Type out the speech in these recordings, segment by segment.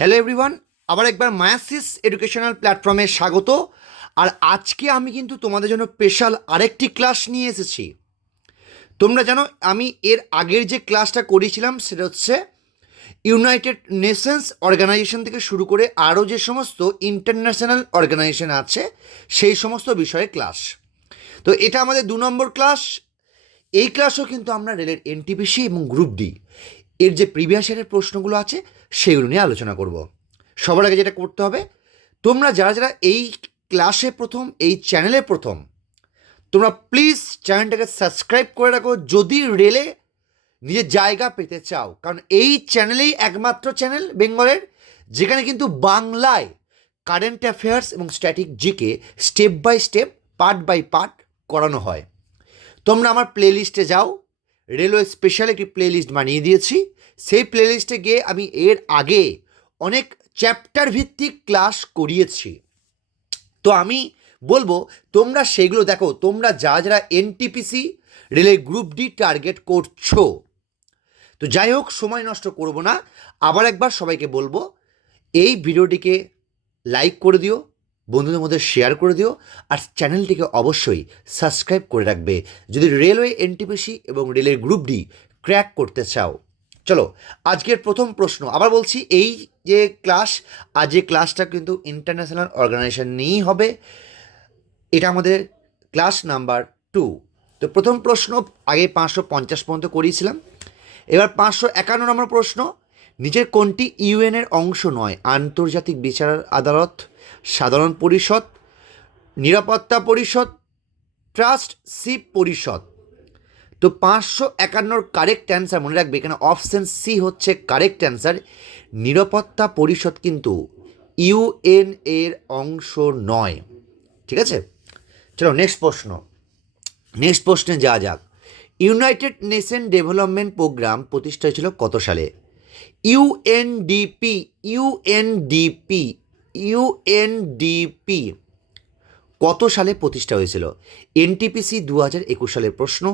Hello everyone, আবার একবার meiosis educational প্ল্যাটফর্মে স্বাগত। আর আজকে আমি কিন্তু তোমাদের জন্য স্পেশাল আরেকটি ক্লাস নিয়ে এসেছি। তোমরা জানো আমি এর আগের যে ক্লাসটা করেছিলাম সেটা হচ্ছে ইউনাইটেড নেশনস অর্গানাইজেশন থেকে শুরু করে আরও যে সমস্ত ইন্টারন্যাশনাল অর্গানাইজেশন আছে সেই সমস্ত বিষয়ে ক্লাস। তো এটা আমাদের 2 নম্বর ক্লাস। এই ক্লাসও কিন্তু আমরা রেলের এনটিপিসি এবং গ্রুপ ডি এর যে প্রিভিয়াস ইয়ারের প্রশ্নগুলো আছে সেগুলো নিয়ে আলোচনা করব। সবার আগে যেটা করতে হবে, তোমরা যারা যারা এই ক্লাসে প্রথম, এই চ্যানেলে প্রথম, তোমরা প্লিজ চ্যানেলটাকে সাবস্ক্রাইব করে রাখো যদি রেলে নিজের জায়গা পেতে চাও। কারণ এই চ্যানেলেই একমাত্র চ্যানেল বেঙ্গলের যেখানে কিন্তু বাংলায় কারেন্ট অ্যাফেয়ার্স এবং static GK step by step, part by part করানো হয়। তোমরা আমার প্লেলিস্টে যাও, রেলওয়ে স্পেশাল একটি প্লেলিস্ট বানিয়ে দিয়েছি। সেই প্লেলিস্টে গিয়ে আমি এর আগে অনেক চ্যাপ্টার ভিত্তিক ক্লাস করিয়েছি। তো আমি বলবো তোমরা সেগুলো দেখো। তোমরা যারা যারা এনটিপিসি রেলের গ্রুপ ডি টার্গেট করছো, তো যাই হোক সময় নষ্ট করব না, আবার একবার সবাইকে বলবো এই ভিডিওটিকে লাইক করে দিও, বন্ধুদের মধ্যে শেয়ার করে দিও, আর চ্যানেলটিকে অবশ্যই সাবস্ক্রাইব করে রাখবে যদি রেলওয়ে এনটিপিসি এবং রেলের গ্রুপ ডি ক্র্যাক করতে চাও। চলো আজকের প্রথম প্রশ্ন। আবার বলছি এই যে ক্লাস, আজ যে ক্লাসটা কিন্তু ইন্টারন্যাশনাল অর্গানাইজেশন নিয়েই হবে। এটা আমাদের ক্লাস নাম্বার 2। তো প্রথম প্রশ্ন আগে 550 পর্যন্ত করিয়েছিলাম, এবার 551 নম্বর প্রশ্ন। নিচের কোনটি ইউএনের অংশ নয়? আন্তর্জাতিক বিচার আদালত, সাধারণ পরিষদ, নিরাপত্তা পরিষদ, ট্রাস্টশিপ পরিষদ। তো 551 কারেক্ট অ্যান্সার মনে রাখবে, এখানে অপশন সি হচ্ছে কারেক্ট অ্যান্সার। নিরাপত্তা পরিষদ কিন্তু ইউএন এর অংশ নয়। ঠিক আছে, চলো নেক্সট প্রশ্ন। নেক্সট প্রশ্নে যাওয়া যাক। ইউনাইটেড নেশন ডেভেলপমেন্ট প্রোগ্রাম প্রতিষ্ঠা হয়েছিল কত সালে? ইউএনডিপি ইউএনডিপি ইউএনডিপি কত সালে প্রতিষ্ঠা হয়েছিল? এনটিপিসি 2021 সালের প্রশ্ন।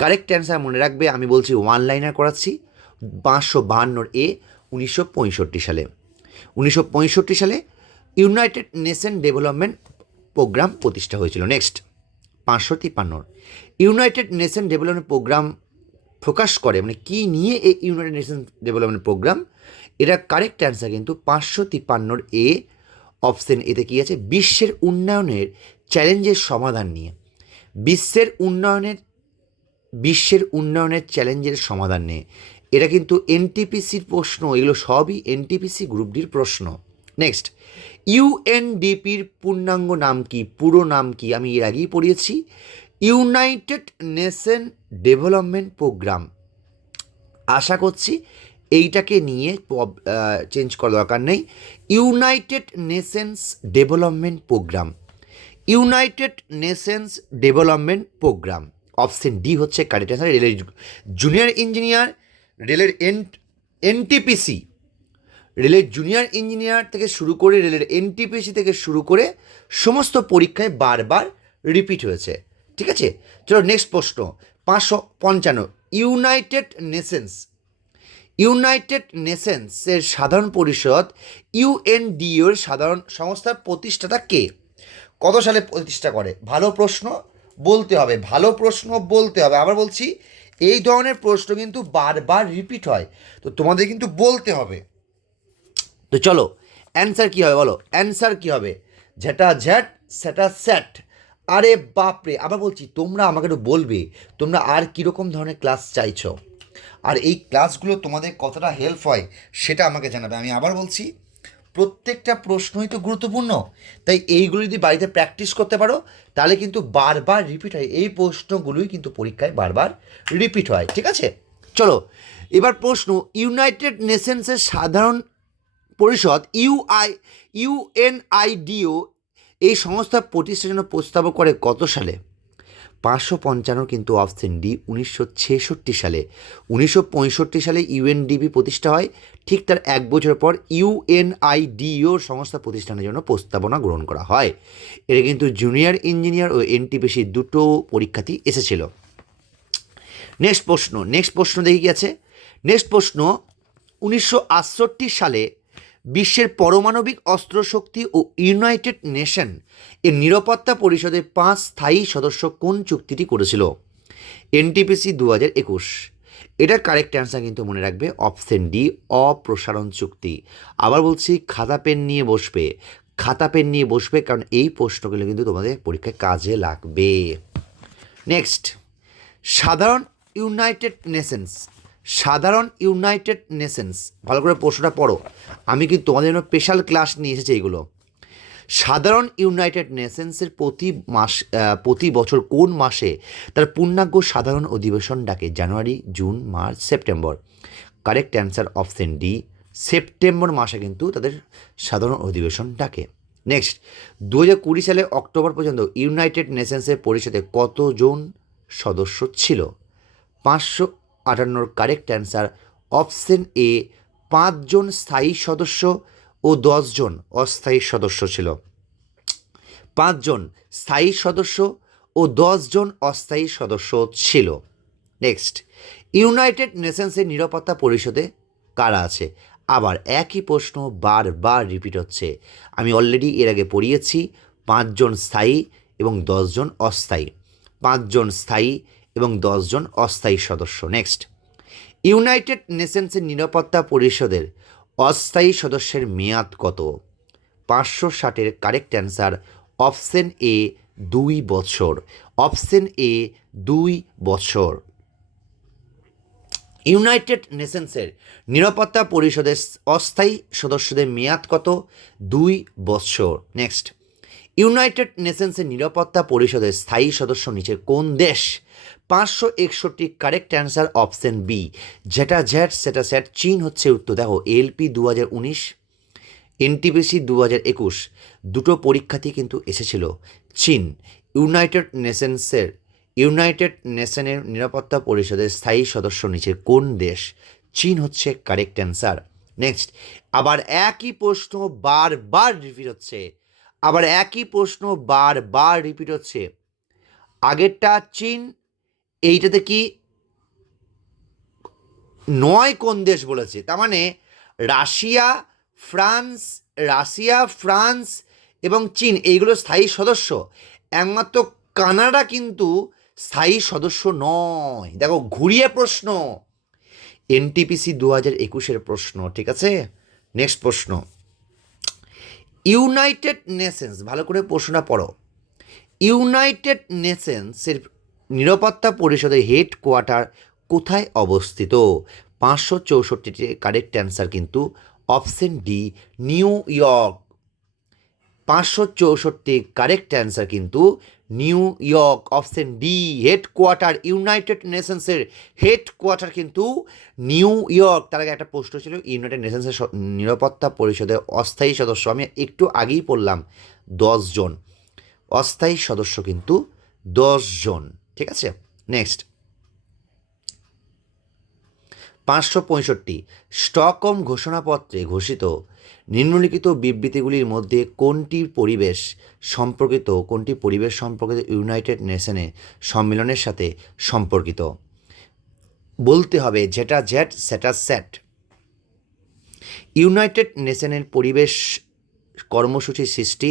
কারেক্ট অ্যান্সার মনে রাখবে, আমি বলছি ওয়ান লাইনার করাচ্ছি, 552 এ 1965 সালে। 1965 সালে ইউনাইটেড নেশন ডেভেলপমেন্ট প্রোগ্রাম প্রতিষ্ঠা হয়েছিল। Next 553। United Nation development programme focus করে, মানে কী নিয়ে এই ইউনাইটেড নেশন ডেভেলপমেন্ট প্রোগ্রাম? এটা কারেক্ট অ্যান্সার কিন্তু 553 এ, অপশন এতে কী আছে? বিশ্বের উন্নয়নের চ্যালেঞ্জের সমাধান নিয়ে। বিশ্বের উন্নয়নের চ্যালেঞ্জের সমাধান নিয়ে। এটা কিন্তু এনটিপিসির প্রশ্ন, এগুলো সবই এনটিপিসি গ্রুপ ডির প্রশ্ন। নেক্সট, ইউএনডিপির পূর্ণাঙ্গ নাম কি, পুরো নাম কি? আমি এর আগেই পড়িয়েছি, ইউনাইটেড নেশন ডেভেলপমেন্ট প্রোগ্রাম। আশা করছি এইটাকে নিয়ে চেঞ্জ করার দরকার নেই। United Nations development programme, United Nations development programme. Option D হচ্ছে কারেক্ট অ্যান্সার। রেলের জুনিয়র ইঞ্জিনিয়ার, রেলের এনটিপিসি, রেলের জুনিয়র ইঞ্জিনিয়ার থেকে শুরু করে রেলের এনটিপিসি থেকে শুরু করে সমস্ত পরীক্ষায় বারবার রিপিট হয়েছে। ঠিক আছে, চলো নেক্সট প্রশ্ন। 555। ইউনাইটেড নেশনসের সাধারণ পরিষদ ইউএনডিওর সাধারণ সংস্থার প্রতিষ্ঠাতা কে? কত সালে প্রতিষ্ঠা করে? ভালো প্রশ্ন বলতে হবে, ভালো প্রশ্ন বলতে হবে। আবার বলছি এই ধরনের প্রশ্ন কিন্তু বারবার রিপিট হয়, তো তোমাদের কিন্তু বলতে হবে। তো চলো অ্যান্সার কী হবে বলো, অ্যান্সার কী হবে? ঝ্যাটা ঝ্যাট স্যাটা স্যাট। আরে বাপরে, আবার বলছি তোমরা আমাকে একটু বলবে তোমরা আর কীরকম ধরনের ক্লাস চাইছো, আর এই ক্লাসগুলো তোমাদের কতটা হেল্প হয় সেটা আমাকে জানাবে। আমি আবার বলছি প্রত্যেকটা প্রশ্নই তো গুরুত্বপূর্ণ, তাই এইগুলো যদি বাড়িতে প্র্যাকটিস করতে পারো তাহলে কিন্তু বারবার রিপিট হয়। এই প্রশ্নগুলোই কিন্তু পরীক্ষায় বারবার রিপিট হয়। ঠিক আছে, চলো এবার প্রশ্ন। ইউনাইটেড নেশনসের সাধারণ পরিষদ ইউএনআইডিও এই সংস্থা প্রতিষ্ঠার জন্য প্রস্তাব করে কত সালে? 555 কিন্তু অপশন ডি 1966 সালে। 1965 সালে ইউএনডিপি প্রতিষ্ঠা হয়, ঠিক তার 1 বছর পর ইউএনআইডিও সংস্থা প্রতিষ্ঠানের জন্য প্রস্তাবনা গ্রহণ করা হয়। এটা কিন্তু জুনিয়র ইঞ্জিনিয়ার ও এনটিপিসি দুটো পরীক্ষাতেই এসেছিল। নেক্সট প্রশ্ন দেখি কি আছে। নেক্সট প্রশ্ন, 1968 সালে বিশ্বের পারমাণবিক অস্ত্রশক্তি ও ইউনাইটেড নেশন এর নিরাপত্তা পরিষদের 5 স্থায়ী সদস্য কোন চুক্তিটি করেছিল? এনটিপিসি 2021। এটার কারেক্ট অ্যান্সার কিন্তু মনে রাখবে অপশন ডি, অপ্রসারণ চুক্তি। আবার বলছি, খাতা পেন নিয়ে বসবে, খাতা পেন নিয়ে বসবে, কারণ এই প্রশ্নগুলো কিন্তু তোমাদের পরীক্ষায় কাজে লাগবে। নেক্সট, সাধারণ ইউনাইটেড নেশনস, সাধারণ ইউনাইটেড নেশনস, ভালো করে প্রশ্নটা পড়ো, আমি কিন্তু তোমাদের জন্য স্পেশাল ক্লাস নিয়ে এসেছি এইগুলো। সাধারণ ইউনাইটেড নেশনসের প্রতি বছর কোন মাসে তার পূর্ণাঙ্গ সাধারণ অধিবেশন ডাকে? January, June, March, September. Correct answer option D, September মাসে কিন্তু তাদের সাধারণ অধিবেশন ডাকে। নেক্সট, 2020 সালে অক্টোবর পর্যন্ত ইউনাইটেড নেশনসের পরিষদে কতজন সদস্য ছিল? 558। কারেক্ট অ্যান্সার অপশন এ, 5 জন স্থায়ী সদস্য ও 10 জন অস্থায়ী সদস্য ছিল। 5 জন স্থায়ী সদস্য ও 10 জন অস্থায়ী সদস্য ছিল। নেক্সট, ইউনাইটেড নেশনসের নিরাপত্তা পরিষদে কারা আছে? আবার একই প্রশ্ন বারবার রিপিট হচ্ছে। আমি অলরেডি এর আগে পড়িয়েছি, 5 জন স্থায়ী এবং 10 জন অস্থায়ী, 5 জন স্থায়ী এবং 10 জন অস্থায়ী সদস্য। নেক্সট, ইউনাইটেড নেশনসের নিরাপত্তা পরিষদের অস্থায়ী সদস্যের মেয়াদ কত? 560। কারেক্ট অ্যান্সার অপশন এ, 2 বছর। অপশন এ, 2 বছর। ইউনাইটেড নেশনসের নিরাপত্তা পরিষদের অস্থায়ী সদস্যদের মেয়াদ কত? 2 বছর। নেক্সট, ইউনাইটেড নেশনসের নিরাপত্তা পরিষদের স্থায়ী সদস্য নিচে কোন দেশ? 561। কারেক্ট অ্যান্সার অপশন বি, যেটা জ্যাট সেটা স্যাট, চীন হচ্ছে উত্তর। দেখো, এলপি 2019, এনটিপিসি 2021, দুটো পরীক্ষাতেই কিন্তু এসেছিল চীন। ইউনাইটেড নেশনের নিরাপত্তা পরিষদের স্থায়ী সদস্য নিচে কোন দেশ? চীন হচ্ছে কারেক্ট অ্যান্সার। নেক্সট, আবার একই প্রশ্ন বারবার রিপিট হচ্ছে, আবার একই প্রশ্ন বারবার রিপিট হচ্ছে। আগেরটা চীন, এইটাতে কি 9 কোন দেশ বলেছে? তার মানে রাশিয়া, ফ্রান্স এবং চীন এইগুলো স্থায়ী সদস্য। একমাত্র কানাডা কিন্তু স্থায়ী সদস্য নয়। দেখো, ঘুরিয়ে প্রশ্ন, এনটিপিসি 2021 প্রশ্ন, ঠিক আছে? নেক্সট প্রশ্ন, ইউনাইটেড নেশনস, ভালো করে প্রশ্নটা পড়ো, ইউনাইটেড নেশনসের নিরাপত্তা পরিষদের হেডকোয়ার্টার কোথায় অবস্থিত? 564। কারেক্ট অ্যান্সার কিন্তু option D, New York. 564। Correct answer কিন্তু New York, option D. Headquarter, United নেশনসের হেডকোয়ার্টার কিন্তু নিউ ইয়র্ক। তার আগে একটা প্রশ্ন ছিল, ইউনাইটেড নেশনসের নিরাপত্তা পরিষদের অস্থায়ী সদস্য, আমি একটু আগেই বললাম 10 জন, অস্থায়ী সদস্য কিন্তু 10 জন, ঠিক আছে? নেক্সট, 565। স্টকহোম ঘোষণাপত্রে ঘোষিত নিম্নলিখিত বিবৃতিগুলির মধ্যে কোনটি পরিবেশ সম্পর্কিত ইউনাইটেড নেশনের সম্মেলনের সাথে সম্পর্কিত? বলতে হবে যেটা জ্যাট সেটা স্যাট। ইউনাইটেড নেশনের পরিবেশ কর্মসূচি সৃষ্টি,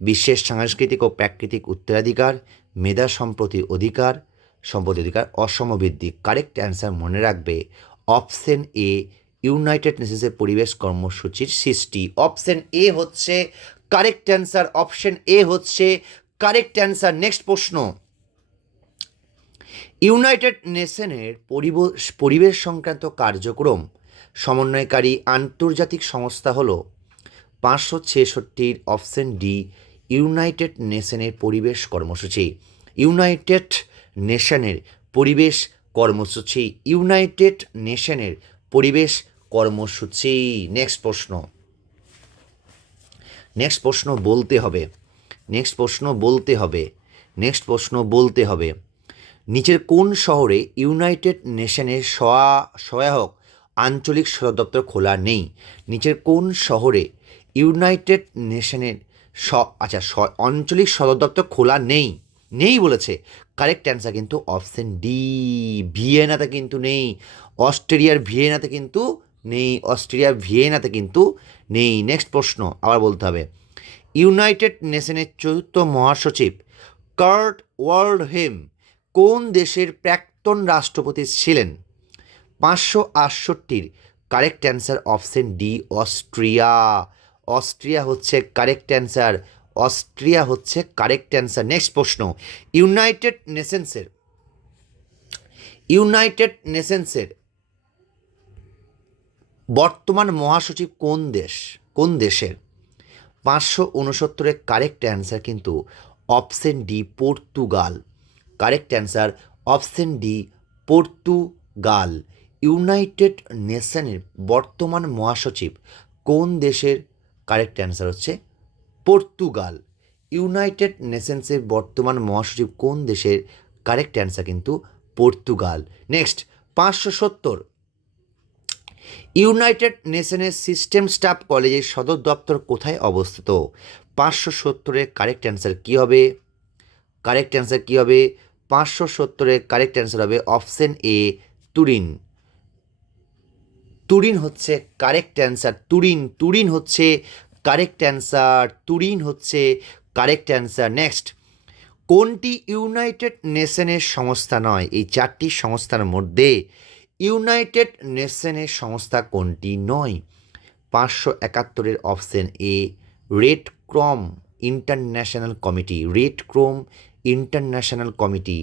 বিশ্বের সাংস্কৃতিক ও প্রাকৃতিক উত্তরাধিকার, মেধা সম্পত্তি অধিকার, অসমবৃদ্ধি। কারেক্ট অ্যান্সার মনে রাখবে অপশন এ, ইউনাইটেড নেশনসের পরিবেশ কর্মসূচির সৃষ্টি। অপশন এ হচ্ছে কারেক্ট অ্যান্সার, অপশন এ হচ্ছে কারেক্ট অ্যান্সার। নেক্সট প্রশ্ন, ইউনাইটেড নেশনের পরিবেশ সংক্রান্ত কার্যক্রম সমন্বয়কারী আন্তর্জাতিক সংস্থা হল? 566। অপশন ডি, ইউনাইটেড নেশনের পরিবেশ কর্মসূচি। ইউনাইটেড নেশনের পরিবেশ কর্মসূচি, ইউনাইটেড নেশনের পরিবেশ কর্মসূচি। নেক্সট প্রশ্ন, নেক্সট প্রশ্ন বলতে হবে, নেক্সট প্রশ্ন বলতে হবে, নেক্সট প্রশ্ন বলতে হবে। নিচের কোন শহরে ইউনাইটেড নেশনের সহায়ক আঞ্চলিক সদর দপ্তর খোলা নেই? নিচের কোন শহরে ইউনাইটেড নেশনের আঞ্চলিক সদর দপ্তর খোলা নেই? নেই বলেছে। কারেক্ট অ্যান্সার কিন্তু অপশন ডি, ভিয়েনাতে কিন্তু নেই, অস্ট্রেলিয়ার ভিয়েনাতে কিন্তু নেই। অস্ট্রিয়া ভিয়েনাতে কিন্তু নেই। নেক্সট প্রশ্ন আবার বলতে হবে। ইউনাইটেড নেশনের চতুর্থ মহাসচিব কার্ট ওয়াল্ডহেম কোন দেশের প্রাক্তন রাষ্ট্রপতি ছিলেন? 568 correct answer option D Austria. Austria হচ্ছে কারেক্ট অ্যান্সার। অস্ট্রিয়া হচ্ছে কারেক্ট অ্যান্সার। নেক্সট প্রশ্ন। ইউনাইটেড নেশনসের বর্তমান মহাসচিব কোন দেশের? 569 কারেক্ট অ্যান্সার কিন্তু option D Portugal. Correct answer option D Portugal. United নেশনের বর্তমান মহাসচিব কোন দেশের? কারেক্ট অ্যান্সার হচ্ছে পর্তুগাল। ইউনাইটেড নেশনসের বর্তমান মহাসচিব কোন দেশের? কারেক্ট অ্যান্সার কিন্তু পর্তুগাল। নেক্সট 570 ইউনাইটেড নেশনের সিস্টেম স্টাফ কলেজের সদর দপ্তর কোথায় অবস্থিত? 570 কারেক্ট অ্যান্সার কী হবে? কারেক্ট অ্যান্সার কী হবে? 570 কারেক্ট অ্যান্সার হবে অপশন এ তুরিন। তুরিন হচ্ছে কারেক্ট অ্যান্সার। তুরিন হচ্ছে কারেক্ট অ্যান্সার। তুরিন হচ্ছে কারেক্ট অ্যান্সার। নেক্সট, কোনটি ইউনাইটেড নেশনের সংস্থা নয়? এই 4টি সংস্থার মধ্যে ইউনাইটেড নেশনের সংস্থা কোনটি নয়? 571 option A Red Cross International Committee. Red Cross International Committee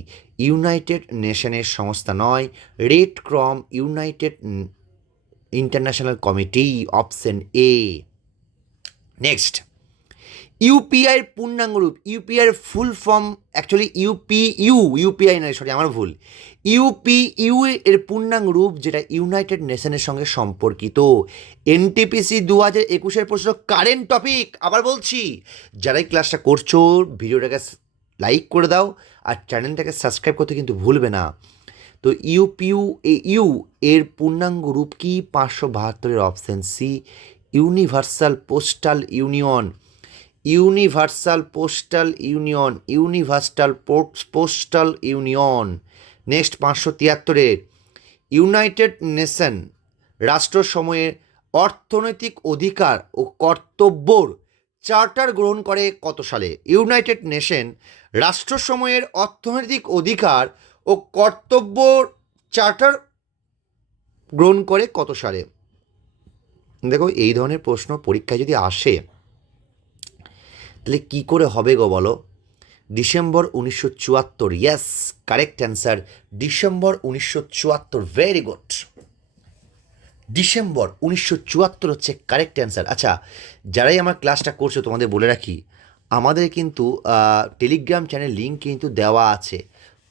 United নেশনের সংস্থা নয়। Red Cross International Committee option A. Next, ইউপিআইয়ের পূর্ণাঙ্গ রূপ। ইউপিআইয়ের ফুল ফর্ম অ্যাকচুয়ালি ইউপিআই নয়, সরি আমার ভুল। ইউপিইউ এর পূর্ণাঙ্গ রূপ যেটা ইউনাইটেড নেশনের সঙ্গে সম্পর্কিত। এনটিপিসি 2021 প্রশ্ন, কারেন্ট টপিক। আবার বলছি, যারাই ক্লাসটা করছো ভিডিওটাকে লাইক করে দাও আর চ্যানেলটাকে সাবস্ক্রাইব করতে কিন্তু ভুলবে না। তো ইউ এর পূর্ণাঙ্গ রূপ কি? 572 option C Universal Postal Union. Universal Postal Union. Next 573 United Nation রাষ্ট্রসমূহের অর্থনৈতিক অধিকার ও কর্তব্যর চার্টার গ্রহণ করে কত সালে? ইউনাইটেড নেশন রাষ্ট্রসমূহের অর্থনৈতিক অধিকার ও কর্তব্যর চার্টার গ্রহণ করে কত সালে? দেখো, এই ধরনের প্রশ্ন পরীক্ষায় যদি আসে তাহলে কী করে হবে গো বলো? December 1974। Yes, correct answer December 1974। Very good. December 1974 হচ্ছে কারেক্ট অ্যান্সার। আচ্ছা, যারাই আমার ক্লাসটা করছো তোমাদের বলে রাখি, আমাদের কিন্তু টেলিগ্রাম চ্যানেল লিঙ্ক কিন্তু দেওয়া আছে।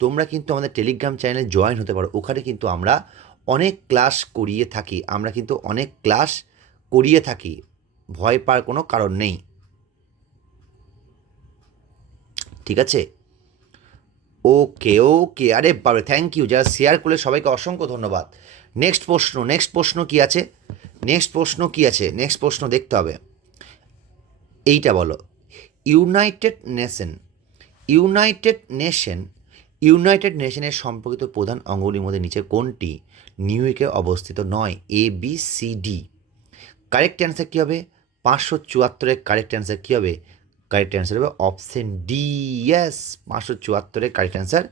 তোমরা কিন্তু আমাদের টেলিগ্রাম চ্যানেলে জয়েন হতে পারো। ওখানে কিন্তু আমরা অনেক ক্লাস করিয়ে থাকি। ভয় পাওয়ার কোনো কারণ নেই, ঠিক আছে? ওকে আরে বাবা, থ্যাংক ইউ যারা শেয়ার করলে, সবাইকে অসংখ্য ধন্যবাদ। নেক্সট প্রশ্ন কি আছে? নেক্সট প্রশ্ন দেখতে হবে। এইটা বলো, ইউনাইটেড নেশনের সম্পর্কিত প্রধান অঙ্গগুলির মধ্যে নিচে কোনটি নিউ ইয়র্কে অবস্থিত নয়? A B C D. Correct answer কী হবে? 574 কারেক্ট অ্যান্সার কী হবে? কারেক্ট অ্যান্সার হবে option D. Yes, 574 correct answer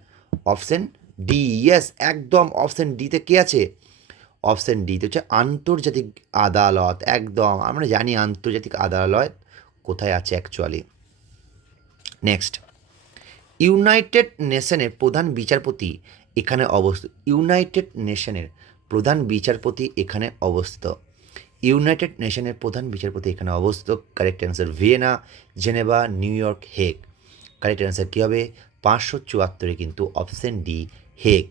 option D. Yes, একদম অপশন ডিতে কে আছে? অপশন ডিতে হচ্ছে আন্তর্জাতিক আদালত। একদম, আমরা জানি আন্তর্জাতিক আদালত কোথায় আছে অ্যাকচুয়ালি। নেক্সট, ইউনাইটেড নেশনের প্রধান বিচারপতি এখানে অবস্থিত। ইউনাইটেড নেশনের প্রধান বিচারপতি এখানে অবস্থিত। Correct answer Vienna, Geneva, New York, Hague. Correct answer কী হবে? 574 কিন্তু অপশন ডি হেগ।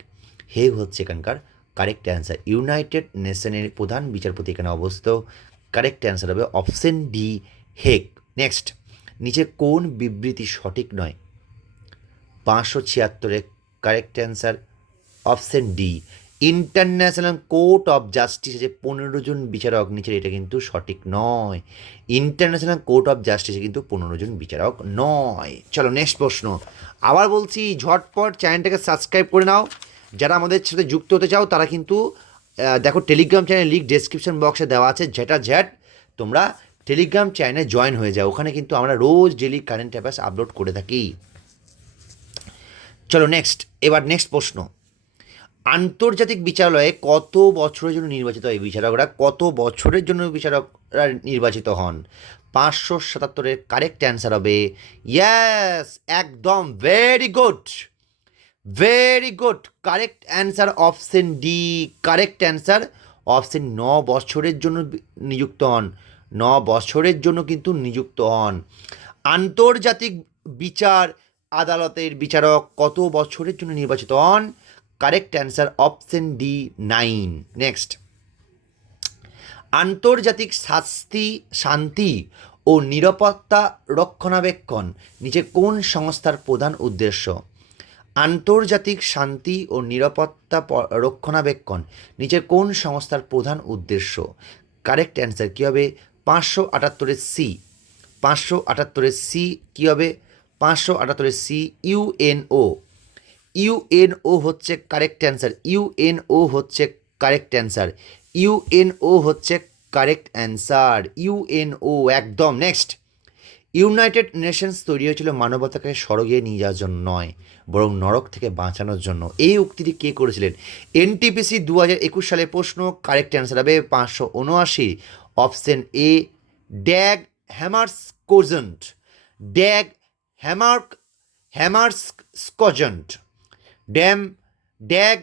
হেগ হচ্ছে এখানকার কারেক্ট অ্যান্সার। ইউনাইটেড নেশনের প্রধান বিচারপতি এখানে অবস্থিত। কারেক্ট অ্যান্সার হবে অপশন ডি হেগ। নেক্সট, নিচে কোন বিবৃতি সঠিক নয়? 576 correct answer option D international court of justice আছে 15 জন বিচারক নিচে, এটা কিন্তু সঠিক নয়। ইন্টারন্যাশনাল কোর্ট অফ জাস্টিসে কিন্তু 15 জন বিচারক নয়। চলো নেক্সট প্রশ্ন। আবার বলছি, ঝটপট চ্যানেলটাকে সাবস্ক্রাইব করে নাও। যারা আমাদের সাথে যুক্ত হতে চাও তারা কিন্তু দেখো টেলিগ্রাম চ্যানেল লিঙ্ক ডেসক্রিপশন বক্সে দেওয়া আছে, যেটা তোমরা টেলিগ্রাম চ্যানেলে জয়েন হয়ে যাও, ওখানে কিন্তু আমরা রোজ ডেলি কারেন্ট অ্যাফেয়ার্স আপলোড করে থাকি। চলো এবার নেক্সট প্রশ্ন, আন্তর্জাতিক বিচারালয়ে কত বছরের জন্য নির্বাচিত হয় বিচারকরা? কত বছরের জন্য বিচারকরা নির্বাচিত হন? 577-এর কারেক্ট অ্যান্সার হবে ইয়েস, একদম very good, very good, correct answer option D, correct answer option. 9 বছরের জন্য নিযুক্ত হন, 9 বছরের জন্য কিন্তু নিযুক্ত হন। আন্তর্জাতিক বিচার আদালতের বিচারক কত বছরের জন্য নির্বাচিত হন? Correct answer option D, 9। Next, আন্তর্জাতিক শান্তি ও নিরাপত্তা রক্ষণাবেক্ষণ নিচে কোন সংস্থার প্রধান উদ্দেশ্য? আন্তর্জাতিক শান্তি ও নিরাপত্তা রক্ষণাবেক্ষণ নিচের কোন সংস্থার প্রধান উদ্দেশ্য? কারেক্ট অ্যান্সার কী হবে? 578-এর সি, 578-এর সি কী হবে? 578-এর সি, ইউএনও। ইউএনও হচ্ছে কারেক্ট অ্যান্সার, ইউএনও হচ্ছে কারেক্ট অ্যান্সার, ইউএনও হচ্ছে কারেক্ট অ্যান্সার, ইউএনও একদম। নেক্সট, ইউনাইটেড নেশনস তৈরি হয়েছিল মানবতাকে স্বর্গে নিয়ে যাওয়ার জন্য নয়, বরং নরক থেকে বাঁচানোর জন্য। এই উক্তিটি কে করেছিলেন? এনটিপিসি 2021 সালের প্রশ্ন। কারেক্ট অ্যান্সার হবে 579, option A, Dag Hammarskjold, Dag Hammarskjold, Dag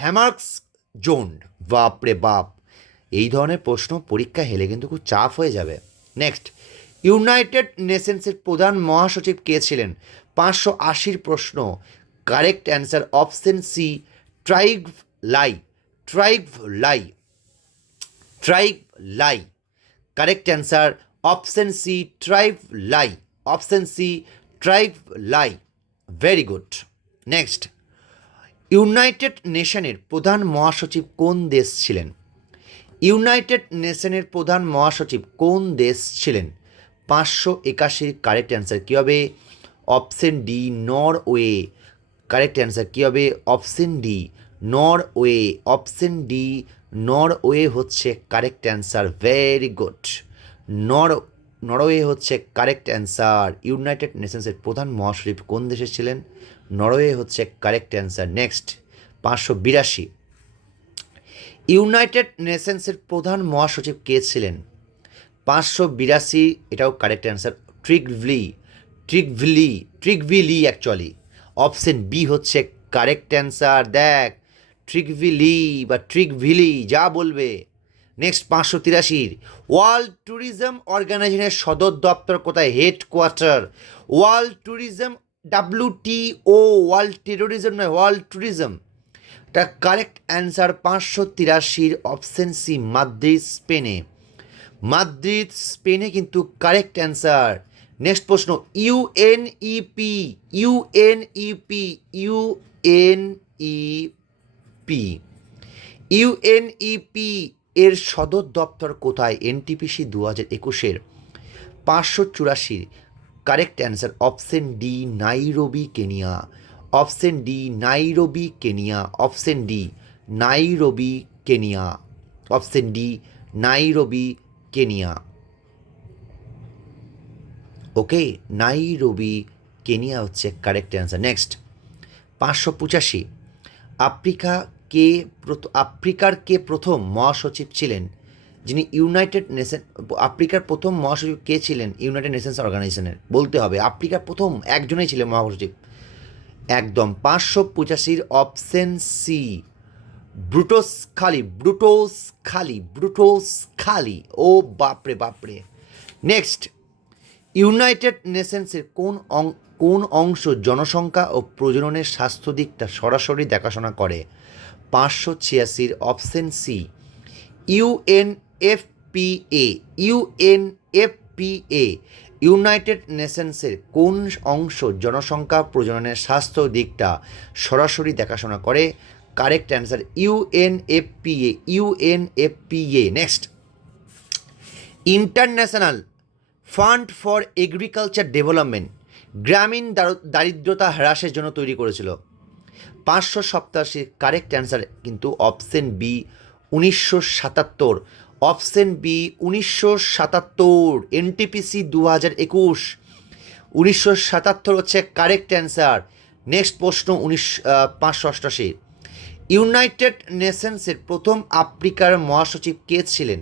Hammarskjold. বাপরে বাপ, এই ধরনের প্রশ্ন পরীক্ষা হেলে কিন্তু খুব চাপ হয়ে যাবে। নেক্সট, ইউনাইটেড নেশনসের প্রধান মহাসচিব কে ছিলেন? 580-র প্রশ্ন। Correct answer option C, Trygve Lie, Trygve Lie, Trygve Lie. Correct answer option C, Trygve Lie, option C, Trygve Lie. Very good. Next, United নেশনের প্রধান মহাসচিব কোন দেশ ছিলেন? ইউনাইটেড নেশনের প্রধান মহাসচিব কোন দেশ ছিলেন? 581-র কারেক্ট অ্যান্সার কী হবে? Option D, Norway. Correct answer কী হবে? Option D, Norway, option D, Norway হচ্ছে correct answer. Very good, Norway হচ্ছে কারেক্ট অ্যান্সার। ইউনাইটেড নেশনসের প্রধান মহাসচিব কোন দেশে ছিলেন? নরওয়ে হচ্ছে কারেক্ট অ্যান্সার। নেক্সট, 582, ইউনাইটেড নেশনসের প্রধান মহাসচিব কে ছিলেন? 582, এটাও correct answer, Trygve Lie actually. Option B হচ্ছে কারেক্ট অ্যান্সার। দেখ, ট্রিগভিলি বা ট্রিগভিলি যা বলবে। নেক্সট, 583, ওয়ার্ল্ড ট্যুরিজম অর্গানাইজেশনের সদর দপ্তর কোথায়? Headquarter. World tourism, WTO, world terrorism নয়, ওয়ার্ল্ড ট্যুরিজম। তা কারেক্ট অ্যান্সার 583-র অপশন সি, মাদ্রিদ, স্পেনে। মাদ্রিদ, স্পেনে কিন্তু কারেক্ট অ্যান্সার। নেক্সট প্রশ্ন, ইউএনইপি, ইউএনইপি, ইউএনইপি, ইউএনইপি এর সদর দপ্তর কোথায়? এনটিপিসি 2021-এর 584, correct answer option D, Nairobi, Kenya. Option D, Nairobi, Kenya. Option D, Nairobi, Kenya. Option D, Nairobi, Kenya. Okay, Nairobi, Kenya হচ্ছে কারেক্ট অ্যান্সার। নেক্সট, 585, আফ্রিকার কে প্রথম মহাসচিব ছিলেন? যিনি ইউনাইটেড নেশন, আফ্রিকার প্রথম মহাসচিব কে ছিলেন ইউনাইটেড নেশনস অর্গানাইজেশনের? বলতে হবে, আফ্রিকার প্রথম একজনই ছিলেন মহাসচিব। একদম, 585-র অপশন সি, ব্রুটোস খালি, ব্রুটোস খালি, ব্রুটোস খালি। ও বাপরে বাপরে। নেক্সট, ইউনাইটেড নেশনসের কোন অংশ জনসংখ্যা ও প্রজননের স্বাস্থ্য দিকটা সরাসরি দেখাশোনা করে? 586-র option C, UNFPA, UNFPA. United নেশনসের কোন অংশ জনসংখ্যা প্রজননের স্বাস্থ্য দিকটা সরাসরি দেখাশোনা করে? Correct answer UNFPA, UNFPA. Next, International Fund for Agriculture Development গ্রামীণ দারিদ্রতা হ্রাসের জন্য তৈরি করেছিল। 587 কারেক্ট অ্যান্সার কিন্তু option B 1977। Option B 1977, NTPC 2021, 1977 হচ্ছে কারেক্ট অ্যান্সার। নেক্সট প্রশ্ন 588, ইউনাইটেড নেশনসের প্রথম আফ্রিকার মহাসচিব কে ছিলেন?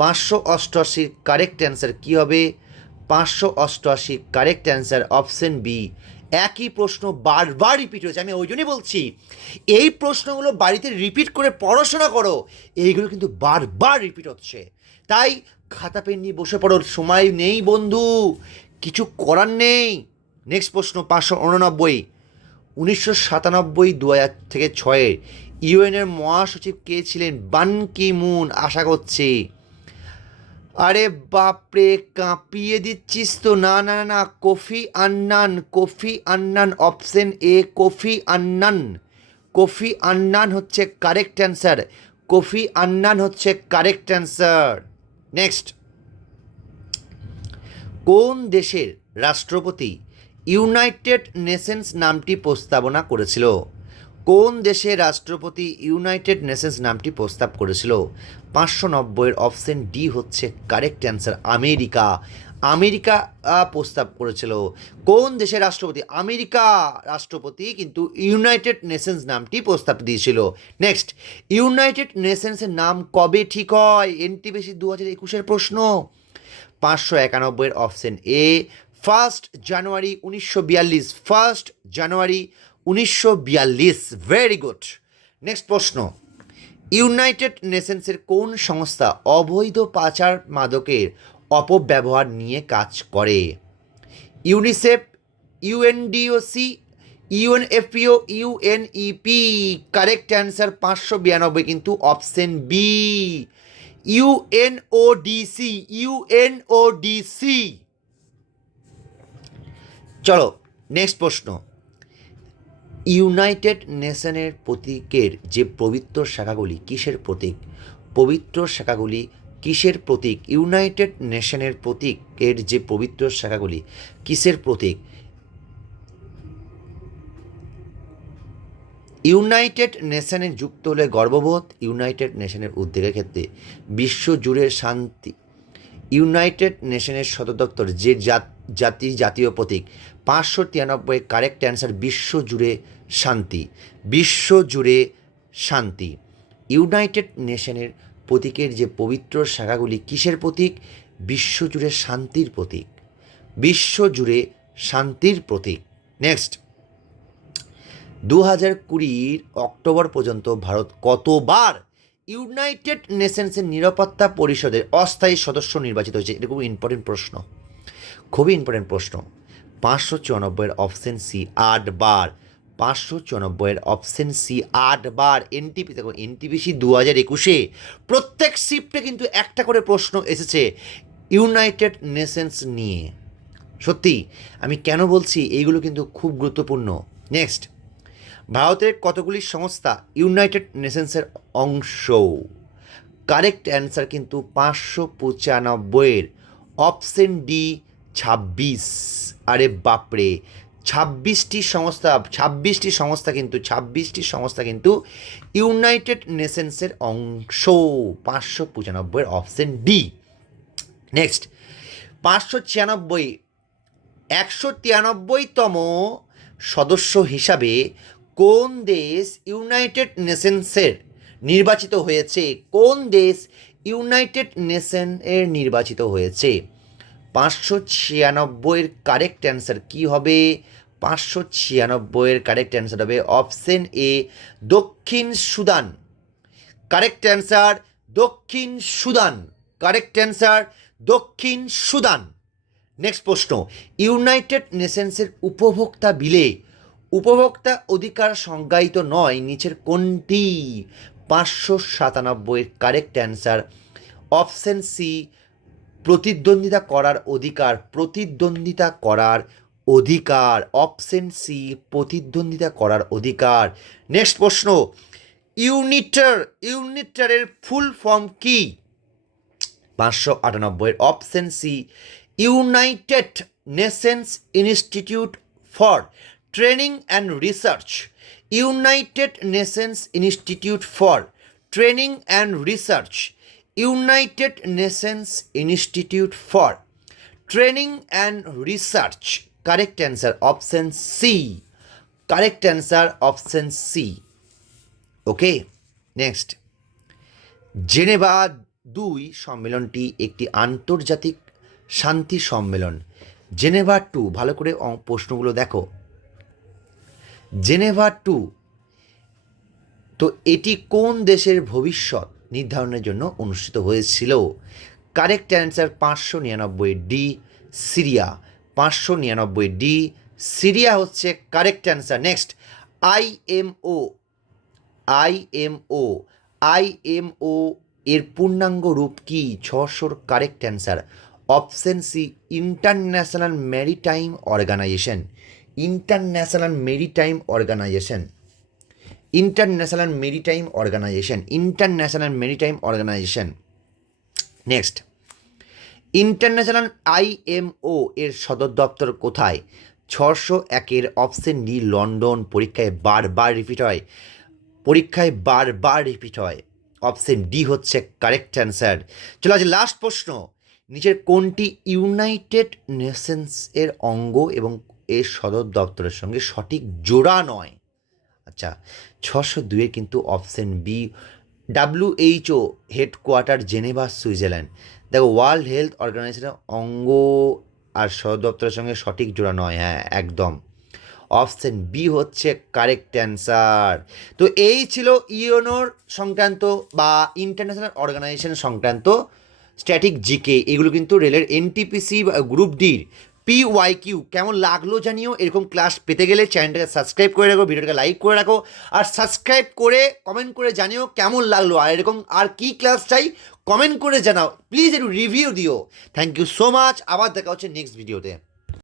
588 কারেক্ট অ্যান্সার কী হবে? 588 কারেক্ট অ্যান্সার অপশন বি। একই প্রশ্ন বারবার রিপিট হয়েছে, আমি ওই জন্যই বলছি এই প্রশ্নগুলো বাড়িতে রিপিট করে পড়াশোনা করো, এইগুলো কিন্তু বারবার রিপিট হচ্ছে, তাই খাতা পেন নিয়ে বসে পড়ো, সময় নেই বন্ধু, কিছু করার নেই। নেক্সট প্রশ্ন 589, 1997 2006 ইউএনের মহাসচিব কে ছিলেন? বান কি মুন, আশা করছি। আরে বাপরে, কাঁপিয়ে দিচ্ছিস তো। না না না না, Kofi আন্নান, Kofi আন্নান, option A Kofi আন্নান। Kofi আন্নান হচ্ছে কারেক্ট অ্যান্সার, কোফি আন্নান হচ্ছে কারেক্ট অ্যান্সার। নেক্সট, কোন দেশের রাষ্ট্রপতি ইউনাইটেড নেশনস নামটি প্রস্তাবনা করেছিল? কোন দেশের রাষ্ট্রপতি ইউনাইটেড নেশনস নামটি প্রস্তাব করেছিল? 590 অপশন ডি হচ্ছে কারেক্ট অ্যান্সার, আমেরিকা। আমেরিকা প্রস্তাব করেছিল। কোন দেশের রাষ্ট্রপতি? আমেরিকা রাষ্ট্রপতি কিন্তু ইউনাইটেড নেশনস নামটি প্রস্তাব দিয়েছিল। নেক্সট, ইউনাইটেড নেশনসের নাম কবে ঠিক হয়? এনটিপিসি 2021 প্রশ্ন। 591 option A 1 January 1942, 1 January 1942, very good. Next প্রশ্ন, ইউনাইটেড নেশনসের কোন সংস্থা অবৈধ পাচার মাদকের অপব্যবহার নিয়ে কাজ করে? UNICEF, UNDOC, UNFPO, UNEP. Correct answer 592 কিন্তু অপশন বি, ইউএনওডিসি, ইউএনওডিসি। চলো নেক্সট প্রশ্ন, ইউনাইটেড নেশনের প্রতীকের যে পবিত্র শাখাগুলি কিসের প্রতীক? পবিত্র শাখাগুলি কিসের প্রতীক? ইউনাইটেড নেশনের প্রতীকের যে পবিত্র শাখাগুলি কিসের প্রতীক? ইউনাইটেড নেশনে যুক্ত হলে গর্ববোধ, ইউনাইটেড নেশনের উদ্যোগের ক্ষেত্রে বিশ্বজুড়ে শান্তি, ইউনাইটেড নেশনের সদর দপ্তর যে জাতীয় প্রতীক। 593 কারেক্ট অ্যান্সার, বিশ্বজুড়ে শান্তি, বিশ্বজুড়ে শান্তি। ইউনাইটেড নেশনের প্রতীকের যে পবিত্র শাখাগুলি কিসের প্রতীক? বিশ্বজুড়ে শান্তির প্রতীক, বিশ্বজুড়ে শান্তির প্রতীক। নেক্সট, 2020 অক্টোবর পর্যন্ত ভারত কতবার ইউনাইটেড নেশনসের নিরাপত্তা পরিষদের অস্থায়ী সদস্য নির্বাচিত হয়েছে? এটা খুব ইম্পর্টেন্ট প্রশ্ন, খুবই ইম্পর্টেন্ট প্রশ্ন। 594 অপশন সি 8 বার, 594 অপশন সি 8 বার। এনটিপি দেখো, এনটিপিসি 2021 প্রত্যেক শিফটে কিন্তু একটা করে প্রশ্ন এসেছে ইউনাইটেড নেশনস নিয়ে। সত্যি আমি কেন বলছি, এইগুলো কিন্তু খুব গুরুত্বপূর্ণ। নেক্সট, ভারতের কতগুলি সংস্থা ইউনাইটেড নেশনসের অংশ? কারেক্ট অ্যান্সার কিন্তু 595 অপশন ডি 26। আরে বাপরে, 26টি সংস্থা কিন্তু ইউনাইটেড নেশনসের অংশ। 595 অপশন ডি। নেক্সট, 596 193তম সদস্য হিসাবে কোন দেশ ইউনাইটেড নেশনসের নির্বাচিত হয়েছে? কোন দেশ ইউনাইটেড নেশনের নির্বাচিত হয়েছে? 596 কারেক্ট অ্যান্সার কী হবে? 596 কারেক্ট অ্যান্সার হবে অপশন এ দক্ষিণ সুদান। কারেক্ট অ্যান্সার দক্ষিণ সুদান, কারেক্ট অ্যান্সার দক্ষিণ সুদান। নেক্সট প্রশ্ন, ইউনাইটেড নেশনসের উপভোক্তা বিলে উপভোক্তা অধিকার সংজ্ঞায়িত নয় নিচের কোনটি? 597 কারেক্ট অ্যান্সার অপশন সি প্রতিদ্বন্দ্বিতা করার অধিকার, প্রতিদ্বন্দ্বিতা করার অধিকার, অপশন সি প্রতিদ্বন্দ্বিতা করার অধিকার। নেক্সট প্রশ্ন, ইউনিটারের ফুল ফর্ম কি? 598 option C United Nations Institute for training and research, United Nations Institute for training and research, United Nations Institute for training and research. Correct answer option C, correct answer option C. Okay, next. Geneva 2 সম্মেলনটি একটি আন্তর্জাতিক শান্তি সম্মেলন। Geneva 2, ভালো করে প্রশ্নগুলো দেখো। Geneva 2, তো এটি কোন দেশের ভবিষ্যৎ নির্ধারণের জন্য অনুষ্ঠিত হয়েছিল? Correct answer 599 D, Syria. 599 D, Syria হচ্ছে correct answer. Next, IMO, IMO, IMO এর পূর্ণাঙ্গ রূপ কি? 600 correct answer option C, International Maritime Organisation. International Maritime Organisation, International Maritime Organisation, International Maritime Organisation. Next, International IMO এর সদর দপ্তর কোথায়? 601 option D, London. পরীক্ষায় বারবার রিপিট হয়, পরীক্ষায় বারবার রিপিট হয়। অপশন ডি হচ্ছে কারেক্ট অ্যান্সার। চলো আজ লাস্ট প্রশ্ন। নিচের কোনটি ইউনাইটেড নেশনস এর অঙ্গ এবং এর সদর দপ্তরের সঙ্গে সঠিক জোড়া নয়? আচ্ছা, 602 কিন্তু option B, WHO headquarter Geneva, Switzerland. দেখো, ওয়ার্ল্ড হেলথ অর্গানাইজেশনের অঙ্গ আর সদর দপ্তরের সঙ্গে সঠিক জোড়া নয়। হ্যাঁ, একদম অপশন বি হচ্ছে কারেক্ট অ্যান্সার। তো এই ছিল ইউএনওর সংক্রান্ত বা ইন্টারন্যাশনাল অর্গানাইজেশন সংক্রান্ত স্ট্যাটিক জিকে। এগুলো কিন্তু রেলের এনটিপিসি গ্রুপ ডির PYQ। কেমন লাগলো জানিও। এরকম ক্লাস পেতে গেলে চ্যানেলটাকে সাবস্ক্রাইব করে রাখো, ভিডিওটাকে লাইক করে রাখো, আর সাবস্ক্রাইব করে কমেন্ট করে জানিও কেমন লাগলো, আর এরকম আর কি ক্লাস চাই কমেন্ট করে জানাও। প্লিজ একটু রিভিউ দিও। Thank you so much. আবার দেখা হচ্ছে নেক্সট ভিডিওতে।